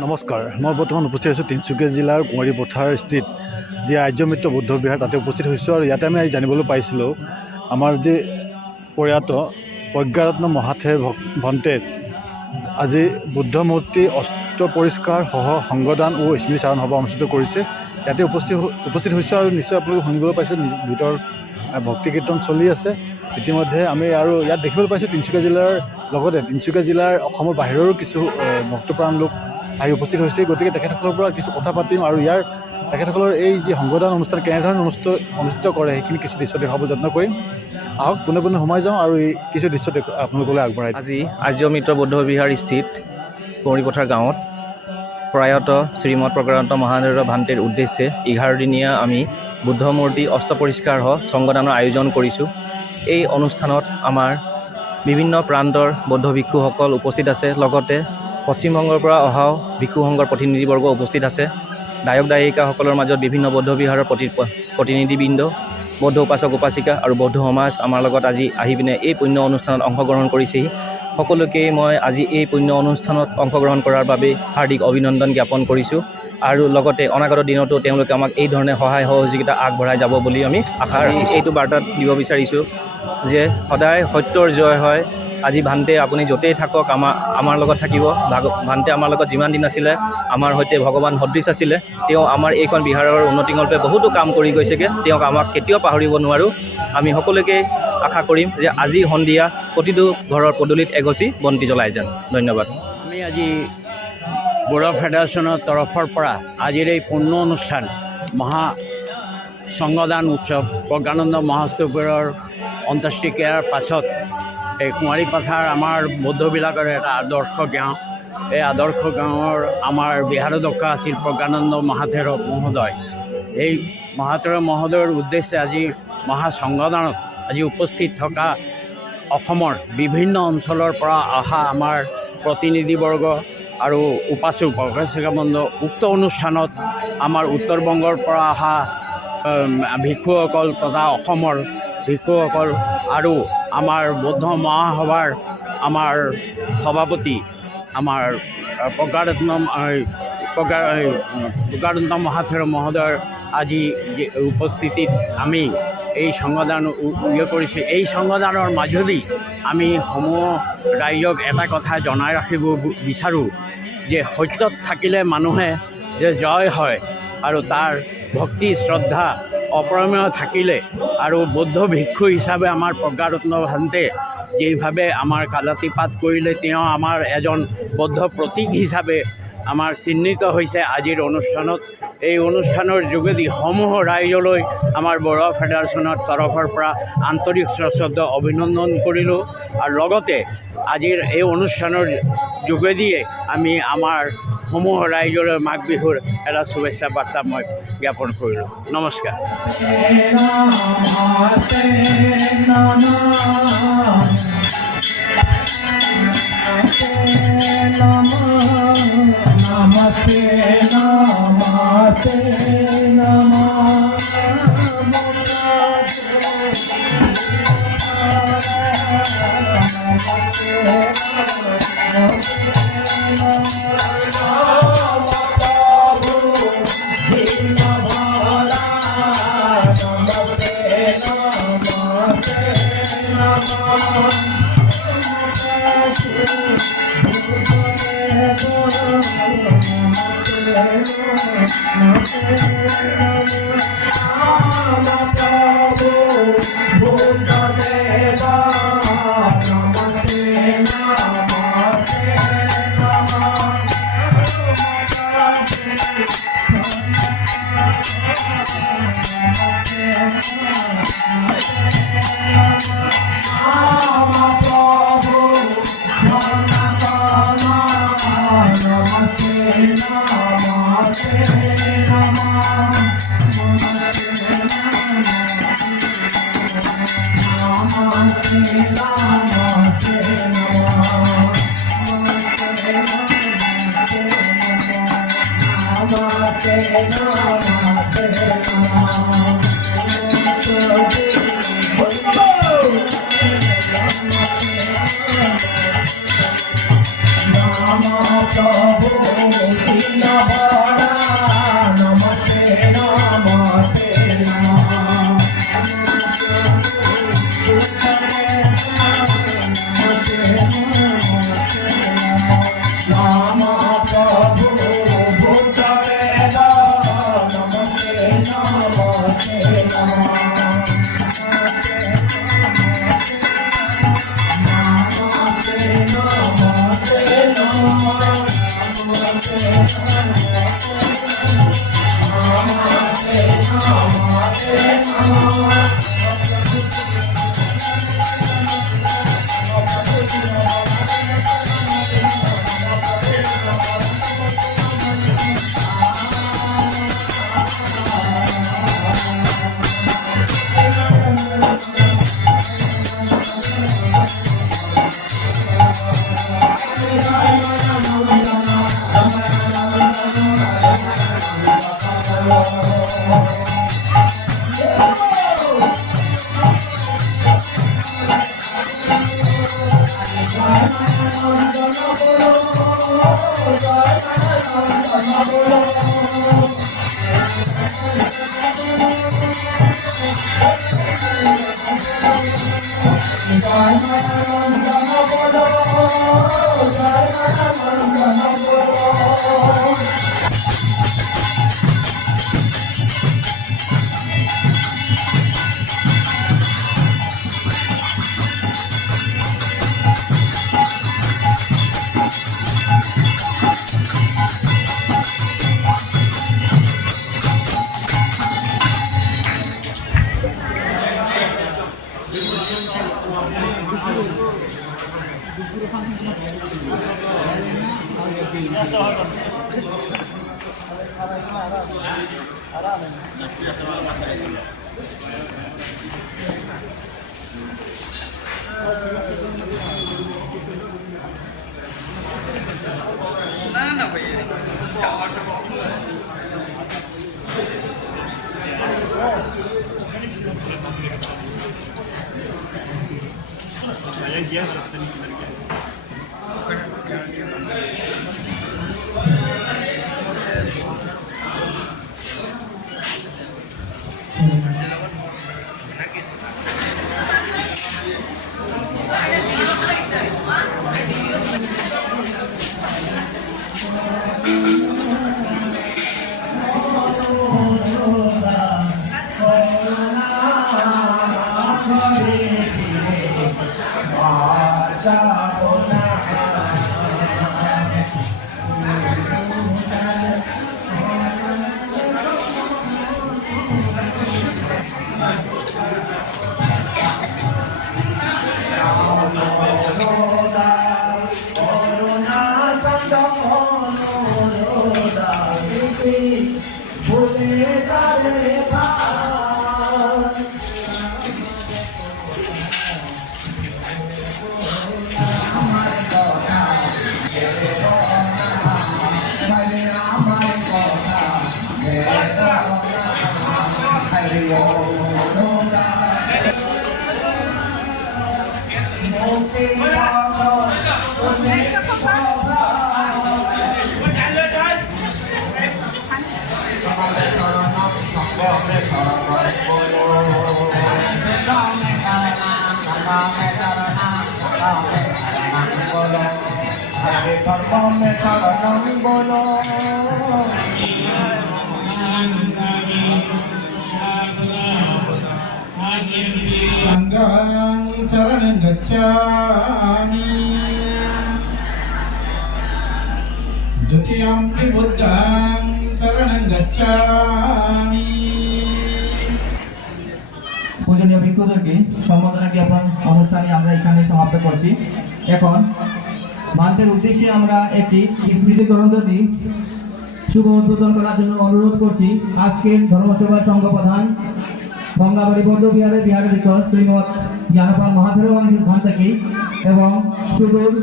নমস্কাৰ, মই বৰ্তমান উপস্থিত আছোঁ তিনিচুকীয়া জিলাৰ কুঁৱাৰী পথাৰ স্থিত যি আৰ্য মিত্ৰ বৌদ্ধ বিহাৰ, তাতে উপস্থিত হৈছোঁ। আৰু ইয়াতে আমি আজি জানিবলৈ পাইছিলোঁ আমাৰ যি প্ৰয়াত প্ৰজ্ঞাৰত্ন মহাথেৰ ভণ্টেৰ আজি বুদ্ধ মূৰ্তি অস্ত্ৰ পৰিষ্কাৰ সহ সংগদান ও স্মৃতি চাৰণ সভা অনুষ্ঠিত কৰিছে। ইয়াতে উপস্থিত হৈছোঁ আৰু নিশ্চয় আপোনালোকে শুনিবলৈ পাইছে ভিতৰ ভক্তি কীৰ্তন চলি আছে। ইতিমধ্যে আমি আৰু ইয়াত দেখিবলৈ পাইছোঁ তিনিচুকীয়া জিলাৰ লগতে তিনিচুকীয়া জিলাৰ অসমৰ বাহিৰৰো কিছু ভক্তপ্ৰাণ লোক আহি উপস্থিত হৈছে। গতিকে তেখেতসকলৰ পৰা কিছু কথা পাতিম আৰু ইয়াৰ তেখেতসকলৰ এই যি সংগদান অনুষ্ঠান কেনেধৰণে অনুষ্ঠিত কৰে সেইখিনি কিছু দৃশ্য দেখাবলৈ যত্ন কৰিম। আহক পোনে পোনে সোমাই যাওঁ আৰু এই কিছু দৃশ্য আপোনালোকলৈ আগবঢ়াই। আজি আৰ্য মিত্ৰ বৌদ্ধ বিহাৰ স্থিত কুঁৱৰী পথাৰ গাঁৱত প্ৰয়াত শ্ৰীমৎ প্ৰজ্ঞাৰত্ন মহাথেৰ ভণ্টেৰ উদ্দেশ্যে 11 দিনীয়া আমি বুদ্ধ মূৰ্তি অস্ত্ৰ পৰিষ্কাৰ সহ সংগদানৰ আয়োজন কৰিছোঁ। এই অনুষ্ঠানত আমাৰ বিভিন্ন প্ৰান্তৰ বৌদ্ধ ভিক্ষুসকল উপস্থিত আছে, লগতে পশ্চিমবংগৰ পৰা অহাও ভিক্ষু সংঘৰ প্ৰতিনিধিবৰ্গ উপস্থিত আছে। দায়ক দায়িকাসকলৰ মাজত বিভিন্ন বৌদ্ধ বিহাৰৰ প্ৰতিনিধিবৃন্দ, বৌদ্ধ উপাসক উপাসিকা আৰু বৌদ্ধ সমাজ আমাৰ লগত আজি আহি পিনে এই পুণ্য অনুষ্ঠানত অংশগ্ৰহণ কৰিছেহি। সকলোকেই মই আজি এই পুণ্য অনুষ্ঠানত অংশগ্ৰহণ কৰাৰ বাবে হাৰ্দিক অভিনন্দন জ্ঞাপন কৰিছোঁ আৰু লগতে অনাগত দিনতো তেওঁলোকে আমাক এই ধৰণে সহায় সহযোগিতা আগবঢ়াই যাব বুলি আমি আশা ৰাখিছোঁ। এইটো বাৰ্তাত দিব বিচাৰিছোঁ যে সদায় সত্যৰ জয় হয়। আজি ভান্তে আপুনি য'তেই থাকক আমাৰ লগত থাকিব। ভান্তে আমাৰ লগত যিমান দিন আছিলে আমাৰ সৈতে ভগৱান সদৃশ আছিলে। তেওঁ আমাৰ এইখন বিহাৰৰ উন্নতিকল্পে বহুতো কাম কৰি গৈছেগৈ। তেওঁক আমাক কেতিয়াও পাহৰিব নোৱাৰোঁ। আমি সকলোকে আশা কৰিম যে আজি সন্ধিয়া প্ৰতিটো ঘৰৰ পদূলিত এগছি বন্তি জ্বলাই যাম। ধন্যবাদ। আমি আজি বড়ো ফেডাৰেশ্যনৰ তৰফৰ পৰা আজিৰ এই পুণ্য অনুষ্ঠান মহা সংগদান উৎসৱ প্ৰজ্ঞানন্দ মহাস্তৱৰৰ অন্ত্যেষ্টিক্ৰিয়াৰ পাছত এই কুঁৱাৰী পথাৰ আমাৰ বৌদ্ধবিলাকৰ এটা আদৰ্শ গাঁও। এই আদৰ্শ গাঁৱৰ আমাৰ বিহাৰাধ্যক্ষ আছিল প্ৰজ্ঞানন্দ মহাথেৰ মহোদয়। এই মহাথেৰ মহোদয়ৰ উদ্দেশ্যে আজি মহাসংগদানত আজি উপস্থিত থকা অসমৰ বিভিন্ন অঞ্চলৰ পৰা অহা আমাৰ প্ৰতিনিধিবৰ্গ আৰু উপাসক উপাসিকাবৃন্দ উক্ত অনুষ্ঠানত আমাৰ উত্তৰ-বংগৰ পৰা অহা ভিক্ষুসকল তথা অসমৰ ভিক্ষুসকল আৰু আমাৰ বৌদ্ধ মহাসভাৰ আমাৰ সভাপতি আমাৰ প্ৰজ্ঞাৰত্ন মহাথেৰ মহোদয়ৰ আজি উপস্থিতিত আমি এই সংগদান কৰিছোঁ। এই সংগদানৰ মাজেদি আমি সমূহ ৰাইজক এটা কথা জনাই ৰাখিব বিচাৰোঁ যে সত্যত থাকিলে মানুহে যে জয় হয় আৰু তাৰ ভক্তি শ্ৰদ্ধা অপৰিমেয় থাকিলে আৰু বৌদ্ধ ভিক্ষু হিচাপে আমাৰ প্ৰজ্ঞাৰত্ন ভণ্টে যেইভাৱে আমাৰ কালাতিপাত কৰিলে তেওঁ আমাৰ এজন বৌদ্ধ প্ৰতীক হিচাপে আমাৰ চিহ্নিত হৈছে আজিৰ অনুষ্ঠানত। এই অনুষ্ঠানৰ যোগেদি সমূহ ৰাইজলৈ আমাৰ বড়ো ফেডাৰেশ্যনৰ তৰফৰ পৰা আন্তৰিক সশ্ৰদ্ধ অভিনন্দন কৰিলোঁ আৰু লগতে আজিৰ এই অনুষ্ঠানৰ যোগেদিয়ে আমি আমাৰ সমূহ ৰাইজলৈ মাঘ বিহুৰ এটা শুভেচ্ছা বাৰ্তা মই জ্ঞাপন কৰিলোঁ। নমস্কাৰ। Sanghaṃ saranam gacchāmi Dutiyampi buddhaṃ saranam gacchāmi পূজনীয় ভিক্ষুদেরকে সম্বোধনা জ্ঞাপন অনুষ্ঠানে আমরা এখানে সমাপ্ত করছি। এখন মান্থের উদ্দেশ্যে আমরা একটি স্মৃতি গ্রন্থটি শুভ উদ্বোধন করার জন্য অনুরোধ করছি আজকের ধর্মসভার সংঘ প্রধান গঙ্গাবাড়ি বৌদ্ধবিহারের বিহারের ভিতর শ্রীমৎ জ্ঞানপাল মহাথের ভান্তাকে এবং সুদূর